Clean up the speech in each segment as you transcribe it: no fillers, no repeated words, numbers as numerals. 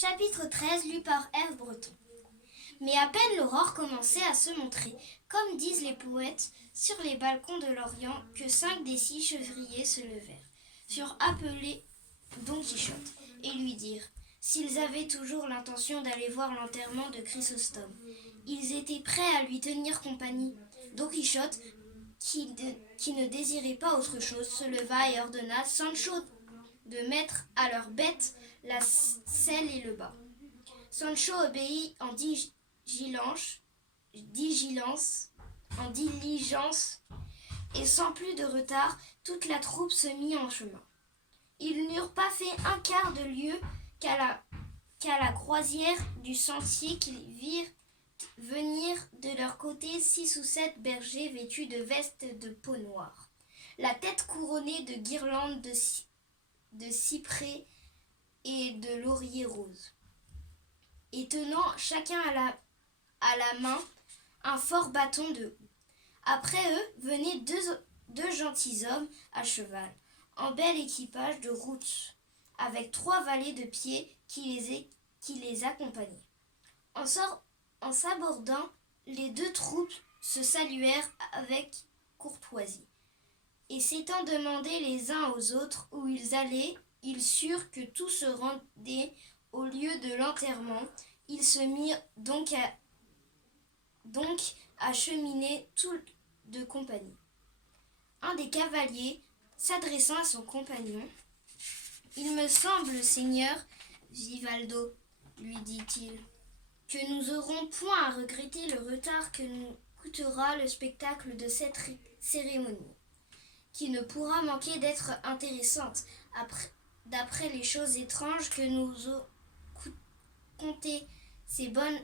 Chapitre 13, lu par Ève Breton. Mais à peine l'aurore commençait à se montrer, comme disent les poètes, sur les balcons de l'Orient, que 5 des 6 chevriers se levèrent, furent appelés Don Quichotte, et lui dirent, s'ils avaient toujours l'intention d'aller voir l'enterrement de Chrysostome, ils étaient prêts à lui tenir compagnie. Don Quichotte, qui ne désirait pas autre chose, se leva et ordonna Sancho de mettre à leur bête la selle et le bât. Sancho obéit en diligence, et sans plus de retard, toute la troupe se mit en chemin. Ils n'eurent pas fait un quart de lieue qu'à la croisière du sentier qu'ils virent venir de leur côté 6 ou 7 bergers vêtus de vestes de peau noire, la tête couronnée de guirlandes de cyprès et de lauriers roses, et tenant chacun à la main un fort bâton de houx. Après eux venaient deux gentilshommes à cheval, en bel équipage de route, avec 3 valets de pied qui les accompagnaient. En s'abordant, les 2 troupes se saluèrent avec courtoisie, et s'étant demandé les uns aux autres où ils allaient, ils surent que tout se rendait au lieu de l'enterrement. Ils se mirent donc à cheminer tous de compagnie. Un des cavaliers, s'adressant à son compagnon, « Il me semble, Seigneur Vivaldo, lui dit-il, que nous aurons point à regretter le retard que nous coûtera le spectacle de cette cérémonie, qui ne pourra manquer d'être intéressante d'après les choses étranges que nous ont contées ces bonnes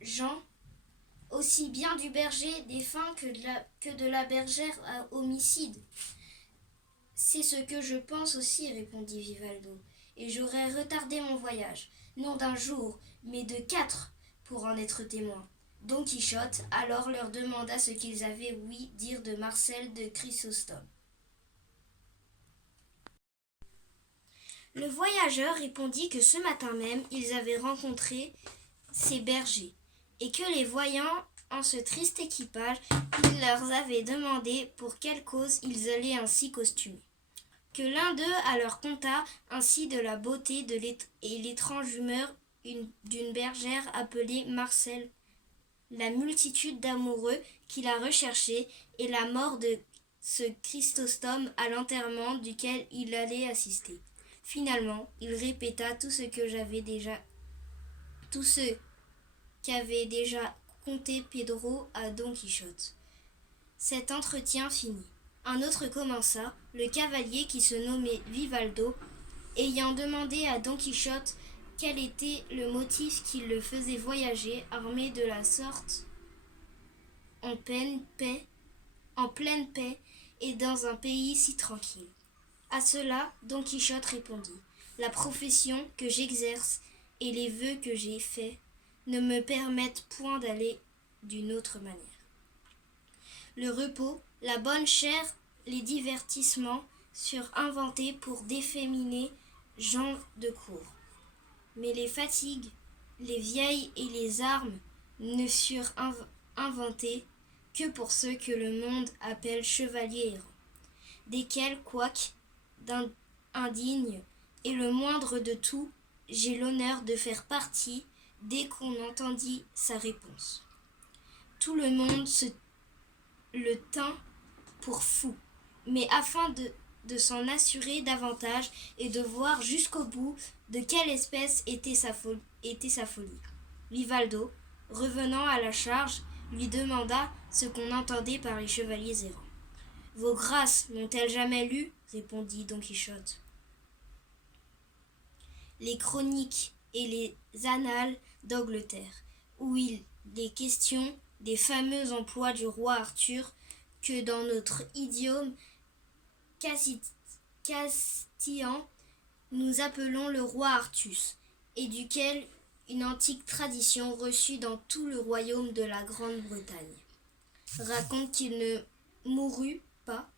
gens, aussi bien du berger défunt que de la bergère à homicide. » C'est ce que je pense aussi, répondit Vivaldo, et j'aurais retardé mon voyage, non d'1 jour, mais de 4, pour en être témoin. Don Quichotte alors leur demanda ce qu'ils avaient ouï dire de Marcel de Chrysostome. Le voyageur répondit que ce matin même ils avaient rencontré ces bergers, et que les voyant en ce triste équipage, il leur avait demandé pour quelle cause ils allaient ainsi costumés. Que l'un d'eux leur conta ainsi de la beauté et l'étrange humeur d'une bergère appelée Marcel, la multitude d'amoureux qui la recherchaient, et la mort de ce Chrysostome à l'enterrement duquel il allait assister. Finalement, il répéta tout ce qu'avait déjà conté Pedro à Don Quichotte. Cet entretien fini, un autre commença, le cavalier qui se nommait Vivaldo, ayant demandé à Don Quichotte quel était le motif qui le faisait voyager armé de la sorte en pleine paix et dans un pays si tranquille. À cela, Don Quichotte répondit, la profession que j'exerce et les vœux que j'ai faits ne me permettent point d'aller d'une autre manière. Le repos, la bonne chère, les divertissements furent inventés pour d'efféminés gens de cour. Mais les fatigues, les vieilles et les armes ne furent inventées que pour ceux que le monde appelle chevaliers errants, desquels, quoique indigne et le moindre de tout, j'ai l'honneur de faire partie dès qu'on entendit sa réponse. Tout le monde le tint pour fou, mais afin de s'en assurer davantage et de voir jusqu'au bout de quelle espèce était sa folie. Vivaldo, revenant à la charge, lui demanda ce qu'on entendait par les chevaliers errants. « Vos grâces n'ont-elles jamais lu ?» répondit Don Quichotte. « Les chroniques et les annales d'Angleterre, où il est question des fameux emplois du roi Arthur, que dans notre idiome castillan nous appelons le roi Artus, et duquel une antique tradition reçue dans tout le royaume de la Grande-Bretagne raconte qu'il ne mourut pas,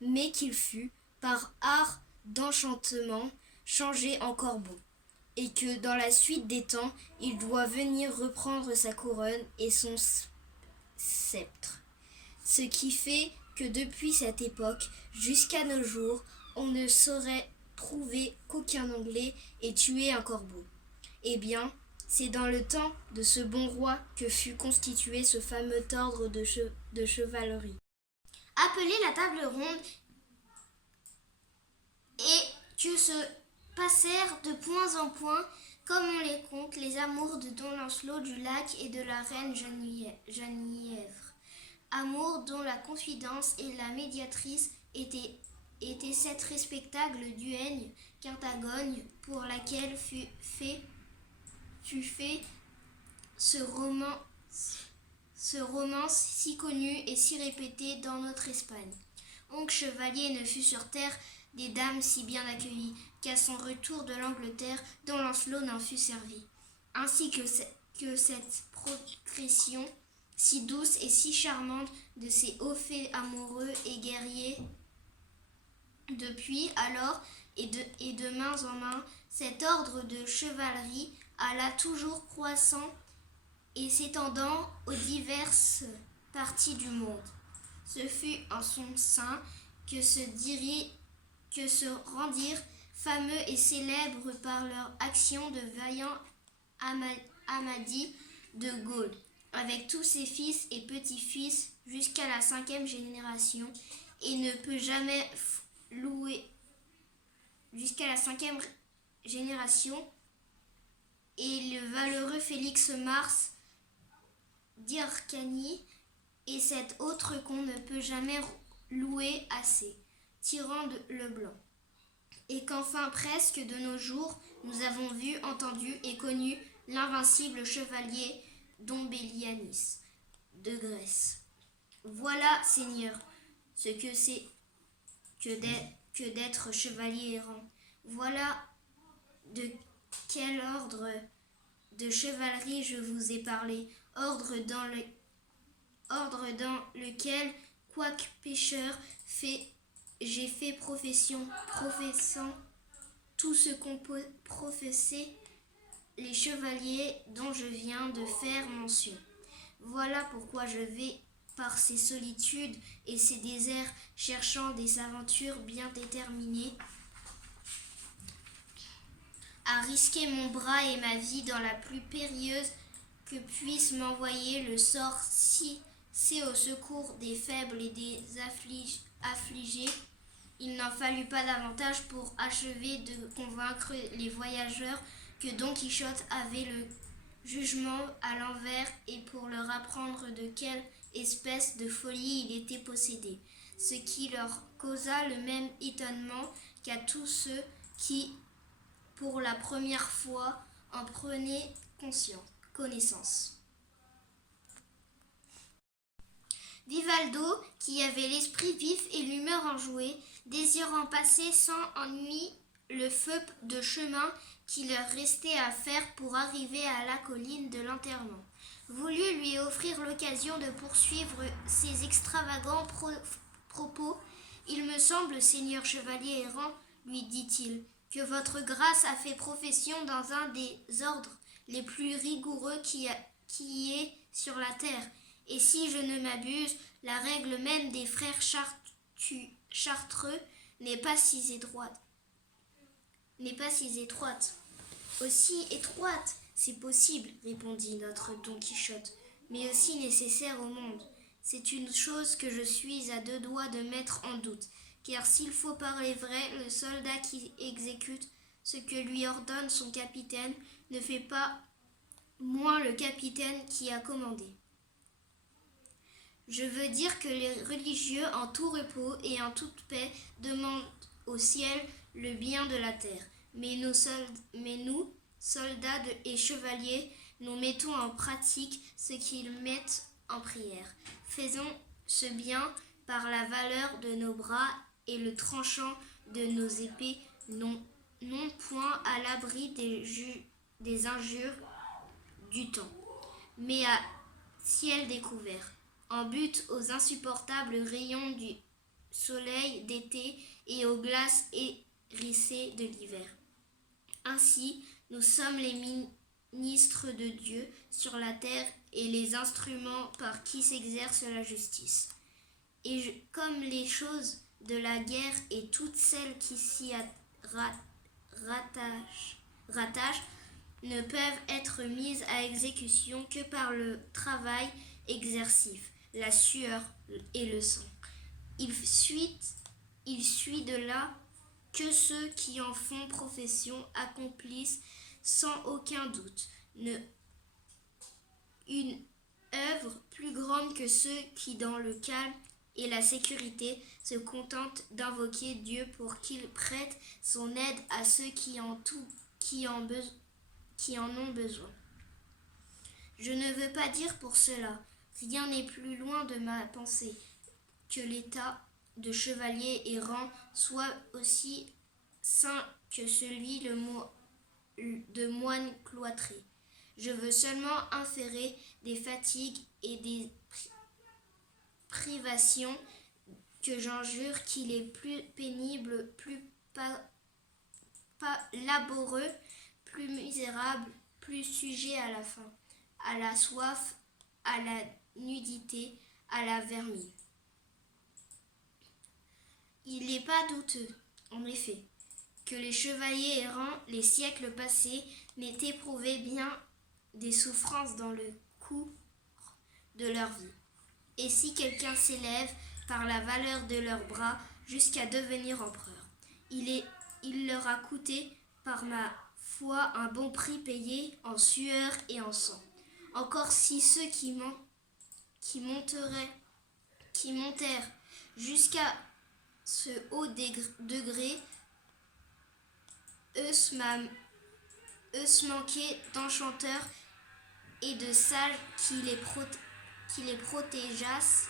mais qu'il fut, par art d'enchantement, changé encore beau. et que dans la suite des temps, il doit venir reprendre sa couronne et son sceptre. Ce qui fait que depuis cette époque jusqu'à nos jours, on ne saurait prouver qu'aucun Anglais ait tué un corbeau. Eh bien, c'est dans le temps de ce bon roi que fut constitué ce fameux ordre de chevalerie. Appelé la table ronde, et que se passèrent de point en point, comme on les compte, les amours de don Lancelot du Lac et de la reine Geneviève. Amour dont la confidence et la médiatrice étaient cette respectable duègne Carthagogne pour laquelle fut fait ce romance si connu et si répété dans notre Espagne. Oncle Chevalier ne fut sur terre des dames si bien accueillies qu'à son retour de l'Angleterre, dont Lancelot n'en fut servi. Ainsi que cette progression si douce et si charmante de ces hauts faits amoureux et guerriers. Depuis alors, et de main en main, cet ordre de chevalerie alla toujours croissant et s'étendant aux diverses parties du monde. Ce fut en son sein que se rendirent fameux et célèbres par leur action de vaillants Amadis de Gaulle, avec tous ses fils et petits-fils jusqu'à la 5e génération, et ne peut jamais louer jusqu'à la 5e génération, et le valeureux Félix Mars d'Hyrcanie, et cet autre qu'on ne peut jamais louer assez, Tyran de Leblanc. Et qu'enfin presque de nos jours, nous avons vu, entendu et connu l'invincible chevalier Don Bellianis de Grèce. Voilà, Seigneur, ce que c'est que d'être chevalier errant. Voilà de quel ordre de chevalerie je vous ai parlé, ordre dans lequel, quoique pécheur, j'ai fait professant tout ce qu'ont professé les chevaliers dont je viens de faire mention. Voilà pourquoi je vais par ces solitudes et ces déserts, cherchant des aventures bien déterminées, à risquer mon bras et ma vie dans la plus périlleuse que puisse m'envoyer le sort, si c'est au secours des faibles et des affligés. Il n'en fallut pas davantage pour achever de convaincre les voyageurs que Don Quichotte avait le jugement à l'envers et pour leur apprendre de quelle espèce de folie il était possédé, ce qui leur causa le même étonnement qu'à tous ceux qui, pour la première fois, en prenaient connaissance. Vivaldo, qui avait l'esprit vif et l'humeur enjouée, désirant passer sans ennui le feu de chemin qui leur restait à faire pour arriver à la colline de l'enterrement, voulut lui offrir l'occasion de poursuivre ses extravagants propos. « Il me semble, Seigneur chevalier errant, lui dit-il, que votre grâce a fait profession dans un des ordres les plus rigoureux qui est sur la terre, et si je ne m'abuse, la règle même des frères chartreux n'est pas si étroite. Aussi étroite, c'est possible, répondit notre Don Quichotte, mais aussi nécessaire au monde. C'est une chose que je suis à deux doigts de mettre en doute, car s'il faut parler vrai, le soldat qui exécute ce que lui ordonne son capitaine ne fait pas moins le capitaine qui a commandé. Je veux dire que les religieux, en tout repos et en toute paix, demandent au ciel le bien de la terre. Mais nous, soldats et chevaliers, nous mettons en pratique ce qu'ils mettent en prière. Faisons ce bien par la valeur de nos bras et le tranchant de nos épées, non point à l'abri des injures du temps, mais à ciel découvert, en butte aux insupportables rayons du soleil d'été et aux glaces hérissées de l'hiver. Ainsi, Nous sommes les ministres de Dieu sur la terre et les instruments par qui s'exerce la justice. Et comme les choses de la guerre et toutes celles qui s'y rattachent ne peuvent être mises à exécution que par le travail exercif, la sueur et le sang. Il suit de là que ceux qui en font profession accomplissent sans aucun doute une œuvre plus grande que ceux qui, dans le calme et la sécurité, se contentent d'invoquer Dieu pour qu'il prête son aide à ceux qui en ont besoin. Je ne veux pas dire pour cela, rien n'est plus loin de ma pensée, que l'état de chevalier errant soit aussi saint que celui de moine cloîtré. Je veux seulement inférer des fatigues et des privations que j'en jure qu'il est plus pénible, plus laborieux, plus misérable, plus sujet à la faim, à la soif, à la nudité, à la vermine. Il n'est pas douteux, en effet, que les chevaliers errants, les siècles passés, n'aient éprouvé bien des souffrances dans le cours de leur vie. Et si quelqu'un s'élève par la valeur de leurs bras jusqu'à devenir empereur, il leur a coûté, par ma foi, un bon prix payé en sueur et en sang. Encore si ceux qui montèrent jusqu'à ce haut degré, eussent manqué d'enchanteurs et de sages qui les protégeassent,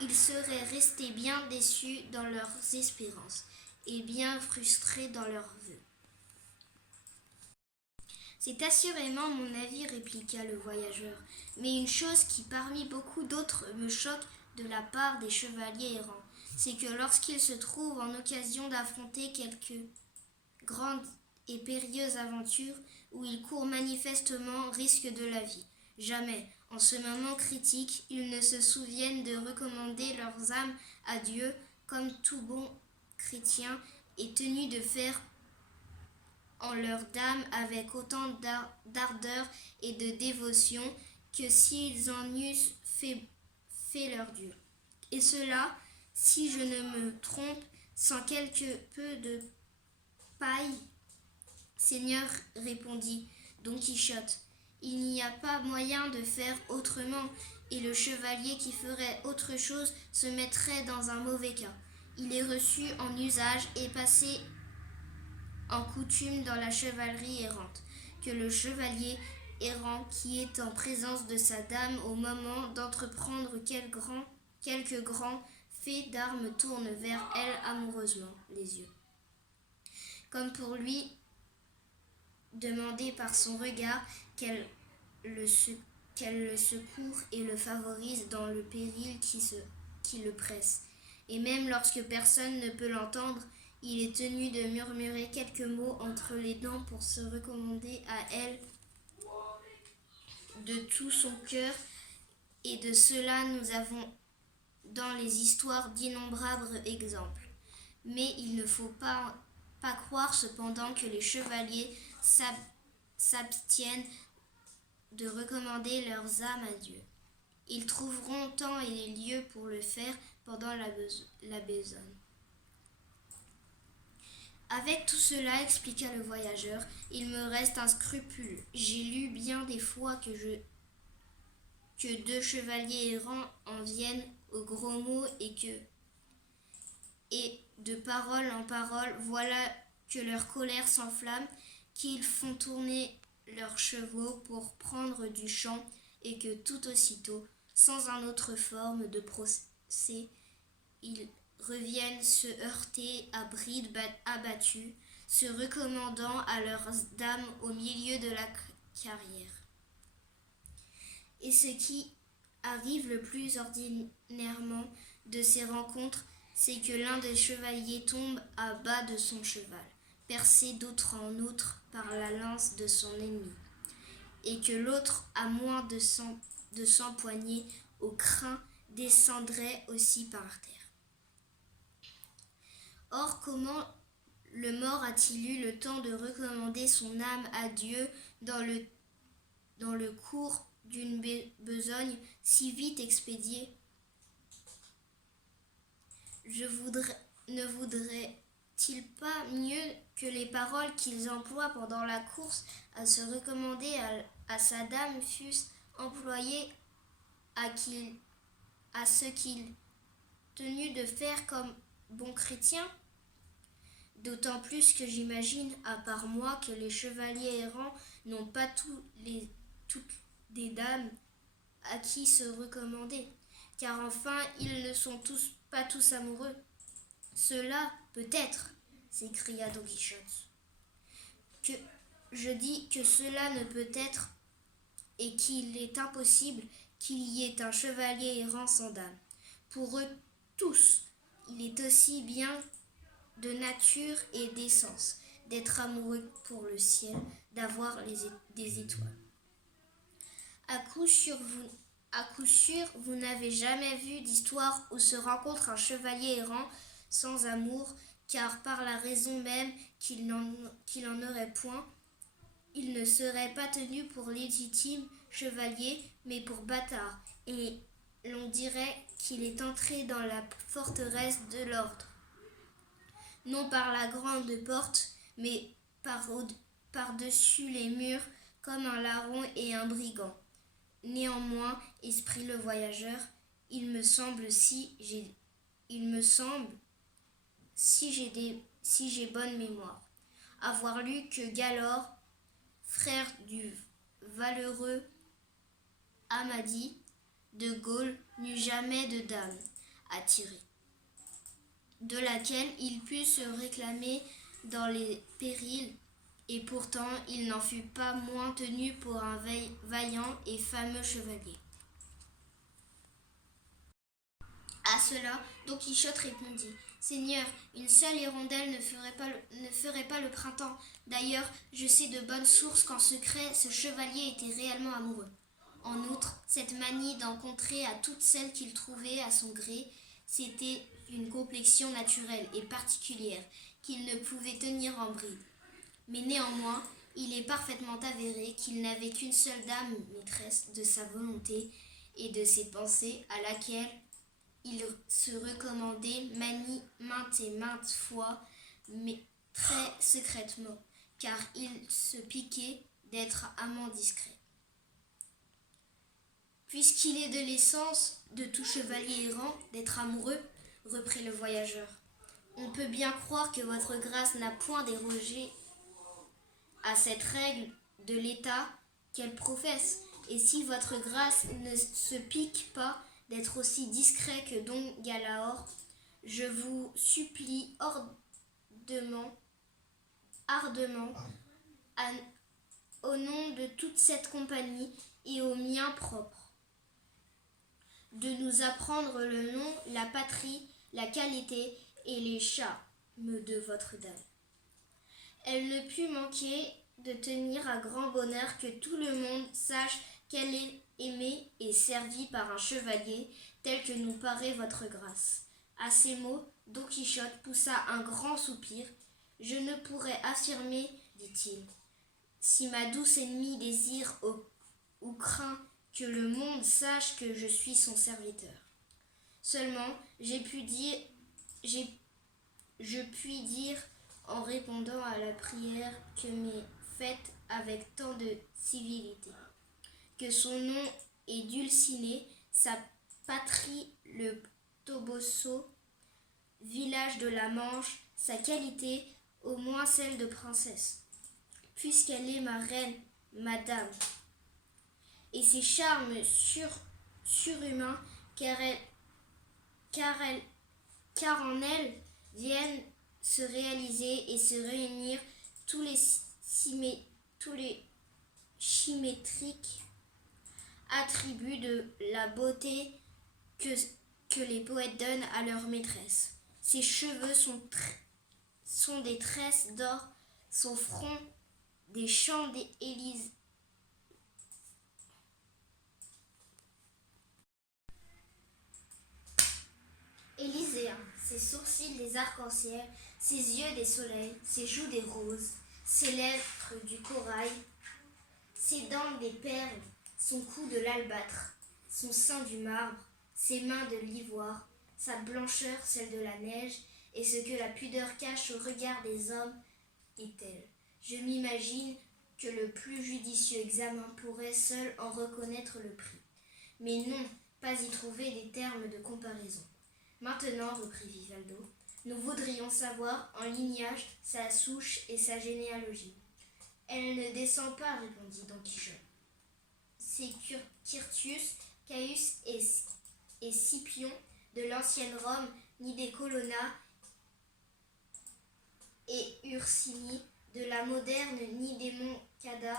ils seraient restés bien déçus dans leurs espérances et bien frustrés dans leurs vœux. C'est assurément mon avis, répliqua le voyageur, mais une chose qui parmi beaucoup d'autres me choque de la part des chevaliers errants, c'est que lorsqu'ils se trouvent en occasion d'affronter quelque grande et périlleuse aventure où ils courent manifestement risque de la vie, jamais, en ce moment critique, ils ne se souviennent de recommander leurs âmes à Dieu, comme tout bon chrétien est tenu de faire en leur dame avec autant d'ardeur et de dévotion que s'ils en eussent fait leur Dieu. Et cela, si je ne me trompe, sans quelque peu de paille. Seigneur, répondit Don Quichotte, il n'y a pas moyen de faire autrement, et le chevalier qui ferait autre chose se mettrait dans un mauvais cas. Il est reçu en usage et passé en coutume dans la chevalerie errante, que le chevalier errant qui est en présence de sa dame au moment d'entreprendre quelque grand fait d'armes tourne vers elle amoureusement les yeux, comme pour lui demander par son regard qu'elle le secourt et le favorise dans le péril qui le presse. Et même lorsque personne ne peut l'entendre, il est tenu de murmurer quelques mots entre les dents pour se recommander à elle de tout son cœur, et de cela nous avons dans les histoires d'innombrables exemples. Mais il ne faut pas croire cependant que les chevaliers s'abstiennent de recommander leurs âmes à Dieu. Ils trouveront temps et lieu pour le faire pendant la besogne. Avec tout cela, expliqua le voyageur, il me reste un scrupule. J'ai lu bien des fois que deux chevaliers errants en viennent aux gros mots et de parole en parole, voilà que leur colère s'enflamme, qu'ils font tourner leurs chevaux pour prendre du champ et que tout aussitôt, sans un autre forme de procès, ils reviennent se heurter à bride abattue, se recommandant à leurs dames au milieu de la carrière. Et ce qui arrive le plus ordinairement de ces rencontres, c'est que l'un des chevaliers tombe à bas de son cheval, percé d'autre en autre par la lance de son ennemi, et que l'autre, à moins de s'empoigner au crin, descendrait aussi par terre. Or, comment le mort a-t-il eu le temps de recommander son âme à Dieu dans le cours d'une besogne si vite expédiée? Ne voudrait-il pas mieux que les paroles qu'ils emploient pendant la course à se recommander à sa dame fussent employées à ce qu'il tenu de faire comme bon chrétien? D'autant plus que j'imagine, à part moi, que les chevaliers errants n'ont pas toutes des dames à qui se recommander, car enfin ils ne sont pas tous amoureux. Cela peut-être, s'écria Don Quichotte. Que je dis que cela ne peut être, et qu'il est impossible qu'il y ait un chevalier errant sans dame. Pour eux tous, il est aussi bien de nature et d'essence d'être amoureux pour le ciel, d'avoir des étoiles. À coup sûr, vous n'avez jamais vu d'histoire où se rencontre un chevalier errant sans amour, car par la raison même qu'il n'en aurait point, il ne serait pas tenu pour légitime chevalier, mais pour bâtard, et l'on dirait qu'il est entré dans la forteresse de l'ordre, non par la grande porte, mais par-dessus les murs, comme un larron et un brigand. Néanmoins, esprit le voyageur, il me semble, si j'ai bonne mémoire, avoir lu que Galore, frère du valeureux Amadis de Gaulle, n'eut jamais de dame à tirer, de laquelle il put se réclamer dans les périls, et pourtant il n'en fut pas moins tenu pour un vaillant et fameux chevalier. À cela, Don Quichotte répondit: Seigneur, une seule hirondelle ne ferait pas le printemps. D'ailleurs, je sais de bonne source qu'en secret, ce chevalier était réellement amoureux. En outre, cette manie d'encontrer à toutes celles qu'il trouvait à son gré, c'était une complexion naturelle et particulière qu'il ne pouvait tenir en bride. Mais néanmoins, il est parfaitement avéré qu'il n'avait qu'une seule dame maîtresse de sa volonté et de ses pensées, à laquelle il se recommandait maintes et maintes fois, mais très secrètement, car il se piquait d'être amant discret. Puisqu'il est de l'essence de tout chevalier errant d'être amoureux, reprit le voyageur, on peut bien croire que votre grâce n'a point dérogé à cette règle de l'état qu'elle professe, et si votre grâce ne se pique pas d'être aussi discret que Don Galaor, je vous supplie ardemment, au nom de toute cette compagnie et au mien propre, de nous apprendre le nom, la patrie, la qualité et les charmes de votre dame. Elle ne put manquer de tenir à grand bonheur que tout le monde sache qu'elle est aimée et servie par un chevalier tel que nous paraît votre grâce. À ces mots, Don Quichotte poussa un grand soupir. Je ne pourrais affirmer, dit-il, si ma douce ennemie désire ou craint que le monde sache que je suis son serviteur. Seulement, je puis dire en répondant à la prière que m'est faite avec tant de civilité, que son nom est Dulcinée, sa patrie le Toboso, village de la Manche, sa qualité au moins celle de princesse, puisqu'elle est ma reine, madame, et ses charmes surhumains, car en elle viennent se réaliser et se réunir tous les symétriques attributs de la beauté que les poètes donnent à leur maîtresse. Ses cheveux sont des tresses d'or son front des champs d'Élysée. Élyséen, ses sourcils des arcs-en-ciel, ses yeux des soleils, ses joues des roses, ses lèvres du corail, ses dents des perles, son cou de l'albâtre, son sein du marbre, ses mains de l'ivoire, sa blancheur celle de la neige, et ce que la pudeur cache au regard des hommes est telle. Je m'imagine que le plus judicieux examen pourrait seul en reconnaître le prix. Mais non, pas y trouver des termes de comparaison. Maintenant, reprit Vivaldo, nous voudrions savoir en lignage sa souche et sa généalogie. Elle ne descend pas, répondit Don Quichotte. C'est Curtius, Caius et Scipion de l'ancienne Rome, ni des Colonna et Ursini de la moderne, ni des Moncada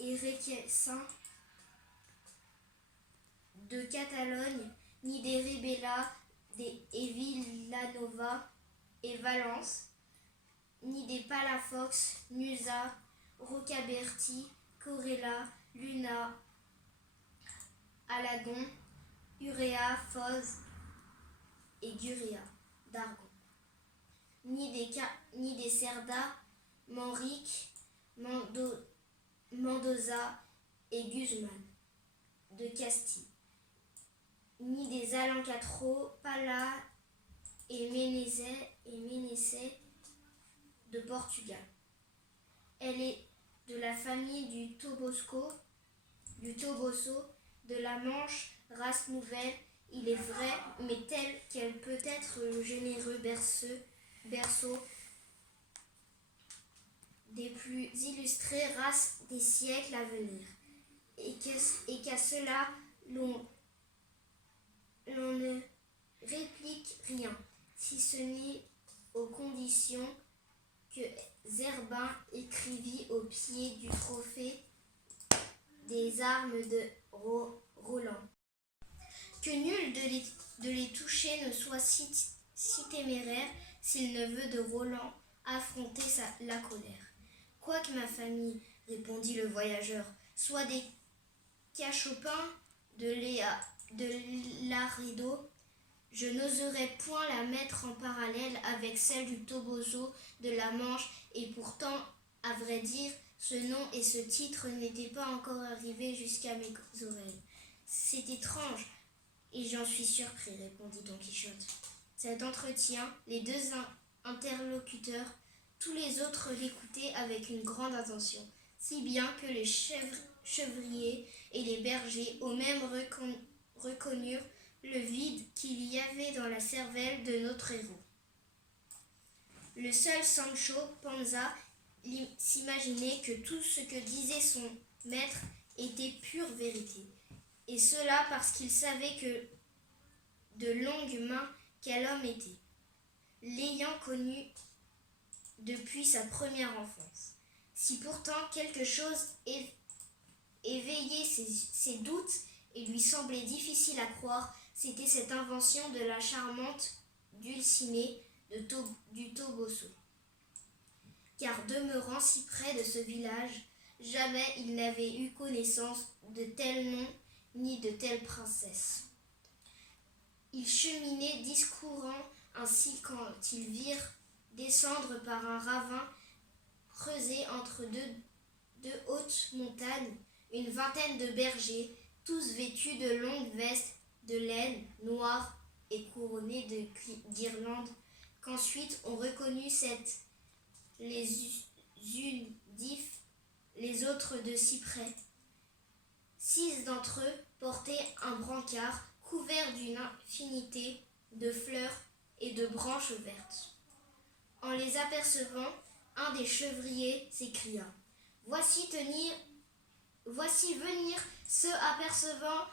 et Requesens de Catalogne, ni des Ribella et Villanova et Valence, ni des Palafox, Nusa, Rocaberti, Corella, Luna, Alagon, Urea, Foz et Guria d'Argon, ni des Cerda, Manrique, Mendoza et Guzman de Castille, ni des Alencatro, Pala et Ménécé de Portugal. Elle est de la famille du Toboso, de la Manche, race nouvelle, il est vrai, mais telle qu'elle peut être le généreux berceau des plus illustrées races des siècles à venir, et qu'à cela l'on ne réplique rien, si ce n'est aux conditions que Zerbin écrivit au pied du trophée des armes de Roland. Que nul de les toucher ne soit si téméraire s'il ne veut de Roland affronter la colère. Quoique ma famille, répondit le voyageur, soit des cachopins de l'Arido, je n'oserais point la mettre en parallèle avec celle du Toboso de la Manche, et pourtant, à vrai dire, ce nom et ce titre n'étaient pas encore arrivés jusqu'à mes oreilles. C'est étrange, et j'en suis surpris, répondit Don Quichotte. Cet entretien, les deux interlocuteurs, tous les autres l'écoutaient avec une grande attention, si bien que les chevriers et les bergers au même reconnurent le vide qu'il y avait dans la cervelle de notre héros. Le seul Sancho Panza s'imaginait que tout ce que disait son maître était pure vérité, et cela parce qu'il savait que de longue main quel homme était, l'ayant connu depuis sa première enfance. Si pourtant quelque chose éveillait ses doutes et lui semblait difficile à croire, c'était cette invention de la charmante Dulcinée du Toboso. Car demeurant si près de ce village, jamais il n'avait eu connaissance de tel nom ni de telle princesse. Ils cheminaient discourant ainsi quand ils virent descendre par un ravin creusé entre deux hautes montagnes une vingtaine de bergers, tous vêtus de longues vestes de laine noire et couronnés de guirlandes, qu'ensuite on reconnut les unes d'ifs, les autres de cyprès. 6 d'entre eux portaient un brancard couvert d'une infinité de fleurs et de branches vertes. En les apercevant, un des chevriers s'écria : Voici venir ceux apercevant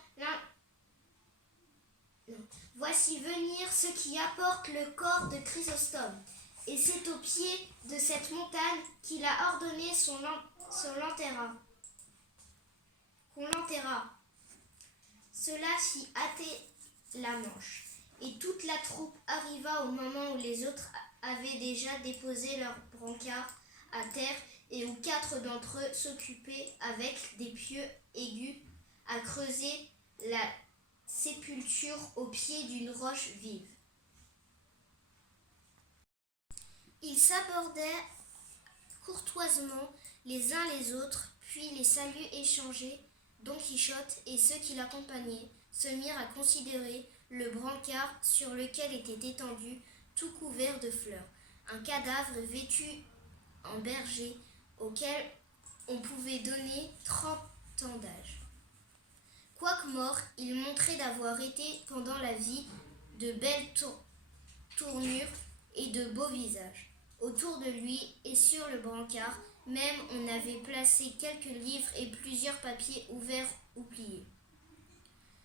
Voici venir ceux qui apportent le corps de Chrysostome, et c'est au pied de cette montagne qu'il a ordonné qu'on l'enterra. Cela fit hâter la Manche, et toute la troupe arriva au moment où les autres avaient déjà déposé leurs brancards à terre et où 4 d'entre eux s'occupaient avec des pieux aigus à creuser la sépulture au pied d'une roche vive. Ils s'abordaient courtoisement les uns les autres, puis les saluts échangés, Don Quichotte et ceux qui l'accompagnaient se mirent à considérer le brancard sur lequel était étendu, tout couvert de fleurs, un cadavre vêtu en berger auquel on pouvait donner 30 ans d'âge. Quoique mort, il montrait d'avoir été pendant la vie de belles tournures et de beaux visages. Autour de lui et sur le brancard même on avait placé quelques livres et plusieurs papiers ouverts ou pliés.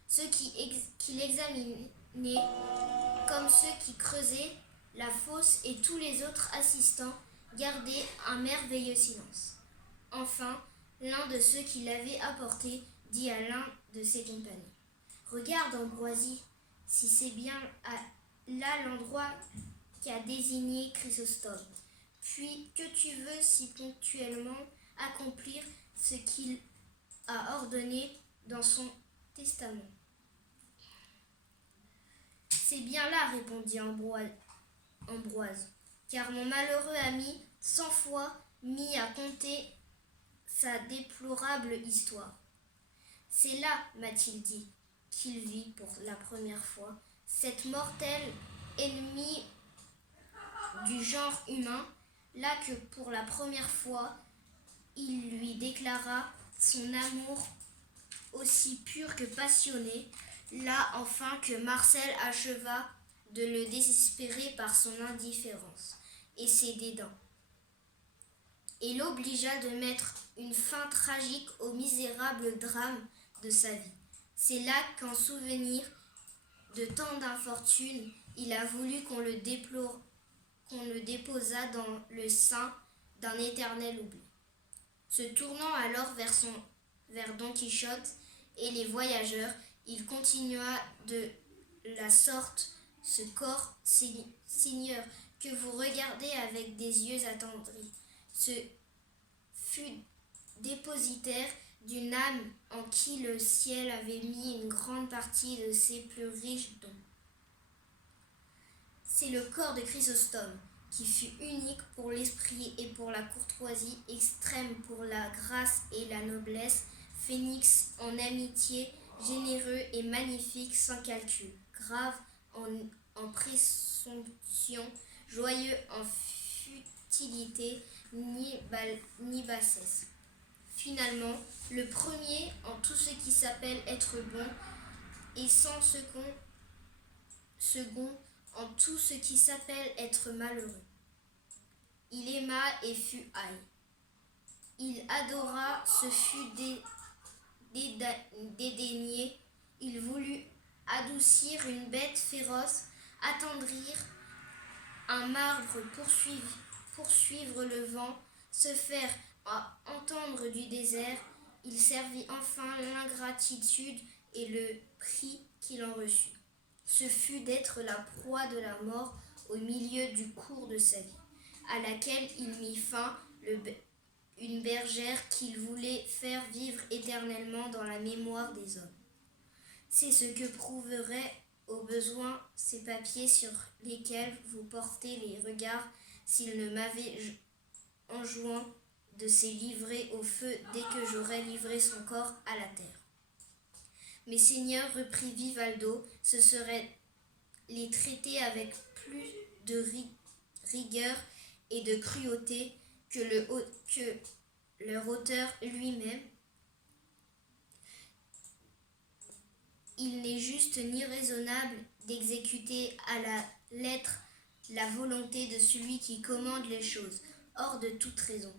Ceux qui l'examinaient, comme ceux qui creusaient la fosse et tous les autres assistants, gardaient un merveilleux silence. Enfin, l'un de ceux qui l'avaient apporté dit à l'un de ses compagnons: « Regarde, Ambroisie, si c'est bien là l'endroit qu'a désigné Chrysostome. Puis que tu veux si ponctuellement accomplir ce qu'il a ordonné dans son testament. » « C'est bien là, répondit Ambroise, car mon malheureux ami, 100 fois mis à compter sa déplorable histoire. C'est là, m'a-t-il dit, qu'il vit pour la première fois, cette mortelle ennemie du genre humain, là que pour la première fois, il lui déclara son amour aussi pur que passionné, là enfin que Marcel acheva de le désespérer par son indifférence et ses dédains, et l'obligea de mettre une fin tragique au misérable drame de sa vie. C'est là qu'en souvenir de tant d'infortunes, il a voulu qu'on le déposât dans le sein d'un éternel oubli. Se tournant alors vers Don Quichotte et les voyageurs, il continua de la sorte: « Ce corps, Seigneur, que vous regardez avec des yeux attendris, ce fut dépositaire d'une âme en qui le ciel avait mis une grande partie de ses plus riches dons. C'est le corps de Chrysostome, qui fut unique pour l'esprit et pour la courtoisie, extrême pour la grâce et la noblesse, phénix en amitié, généreux et magnifique sans calcul, grave en présomption, joyeux en futilité, ni bassesse. Finalement, le premier en tout ce qui s'appelle être bon, et sans second en tout ce qui s'appelle être malheureux. Il aima et fut haï. Il adora, se fut dédaigné. Il voulut adoucir une bête féroce, attendrir un marbre, poursuivre le vent, se faire entendre du désert. Il servit enfin l'ingratitude et le prix qu'il en reçut, ce fut d'être la proie de la mort au milieu du cours de sa vie, à laquelle il mit fin, une bergère qu'il voulait faire vivre éternellement dans la mémoire des hommes. C'est ce que prouveraient au besoin ces papiers sur lesquels vous portez les regards s'il ne m'avait enjoint de se livrer au feu dès que j'aurais livré son corps à la terre. Mais seigneur, reprit Vivaldo, ce serait les traiter avec plus de rigueur et de cruauté que leur auteur lui-même. Il n'est juste ni raisonnable d'exécuter à la lettre la volonté de celui qui commande les choses, hors de toute raison.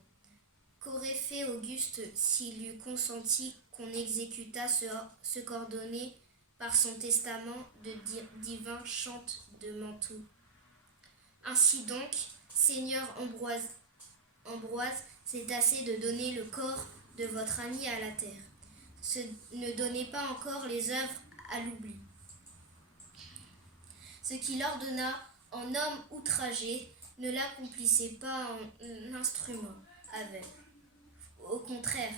Qu'aurait fait Auguste s'il eût consenti qu'on exécutât ce qu'ordonnait par son testament de divin chante de Mantoue. Ainsi donc, Seigneur Ambroise, c'est assez de donner le corps de votre ami à la terre. Ne donnez pas encore les œuvres à l'oubli. Ce qu'il ordonna en homme outragé, ne l'accomplissez pas en instrument aveugle. Au contraire,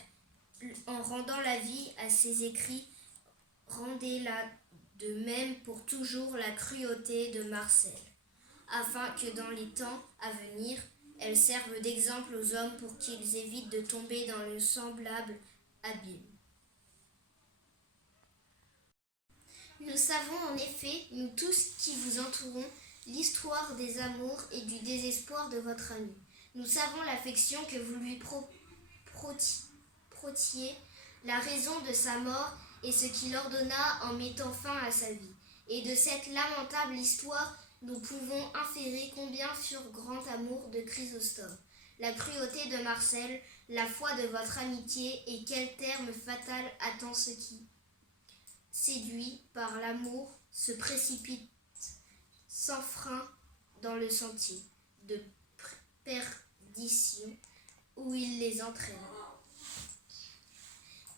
en rendant la vie à ses écrits, rendez-la de même pour toujours la cruauté de Marcel, afin que dans les temps à venir, elles servent d'exemple aux hommes pour qu'ils évitent de tomber dans le semblable abîme. Nous savons en effet, nous tous qui vous entourons, l'histoire des amours et du désespoir de votre ami. Nous savons l'affection que vous lui prôtiez, la raison de sa mort et ce qu'il ordonna en mettant fin à sa vie. Et de cette lamentable histoire, nous pouvons inférer combien furent grand amour de Chrysostome, la cruauté de Marcel, la foi de votre amitié, et quel terme fatal attend ce qui, séduit par l'amour, se précipite sans frein dans le sentier de perdition où il les entraîne.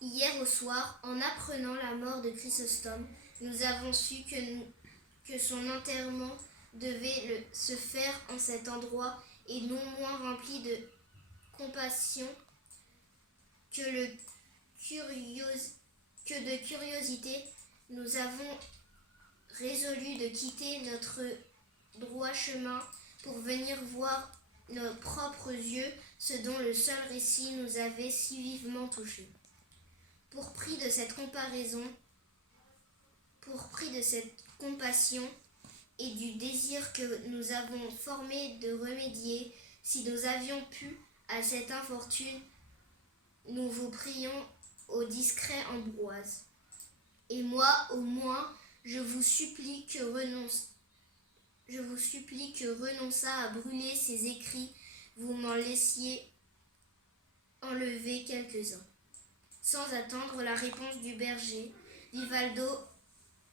Hier au soir, en apprenant la mort de Chrysostome, nous avons su que son enterrement devait se faire en cet endroit et non moins rempli de compassion que de curiosité. Nous avons résolu de quitter notre droit chemin pour venir voir nos propres yeux ce dont le seul récit nous avait si vivement touchés. Pour prix de cette compassion et du désir que nous avons formé de remédier, si nous avions pu, à cette infortune, nous vous prions au discret Ambroise. Et moi, au moins, je vous supplie que renonçant à brûler ces écrits, vous m'en laissiez enlever quelques-uns. Sans attendre la réponse du berger, Vivaldo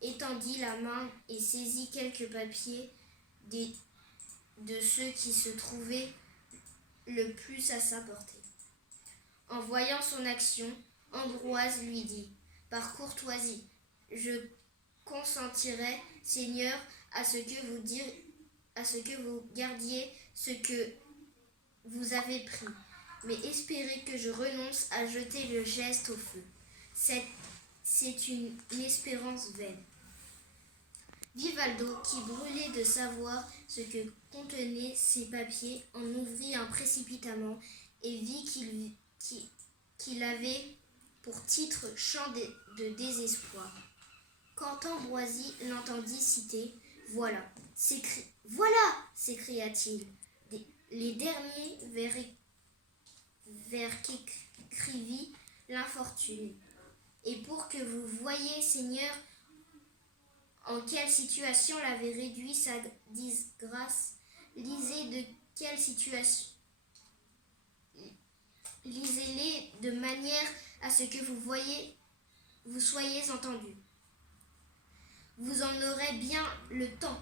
étendit la main et saisit quelques papiers de ceux qui se trouvaient le plus à sa portée. En voyant son action, Ambroise lui dit, par courtoisie, je consentirai, Seigneur, à ce que vous gardiez ce que vous avez pris, mais espérez que je renonce à jeter le geste au feu. C'est une espérance vaine. Vivaldo, qui brûlait de savoir ce que contenaient ces papiers, en ouvrit un précipitamment et vit qu'il avait pour titre « Chant de désespoir ». Quand Ambroisie l'entendit citer, « Voilà, s'écria-t-il, les derniers vers qu'écrivit l'infortuné. Et pour que vous voyiez, Seigneur, en quelle situation l'avait réduit sa disgrâce, lisez-les de manière à ce que vous soyez entendus. Vous en aurez bien le temps,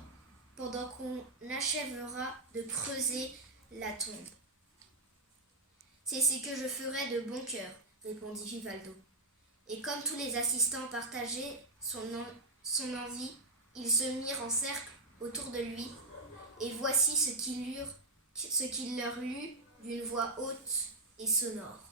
pendant qu'on achèvera de creuser la tombe. C'est ce que je ferai de bon cœur, répondit Vivaldo. Et comme tous les assistants partageaient son envie, ils se mirent en cercle autour de lui, et voici ce qu'il leur lut d'une voix haute et sonore.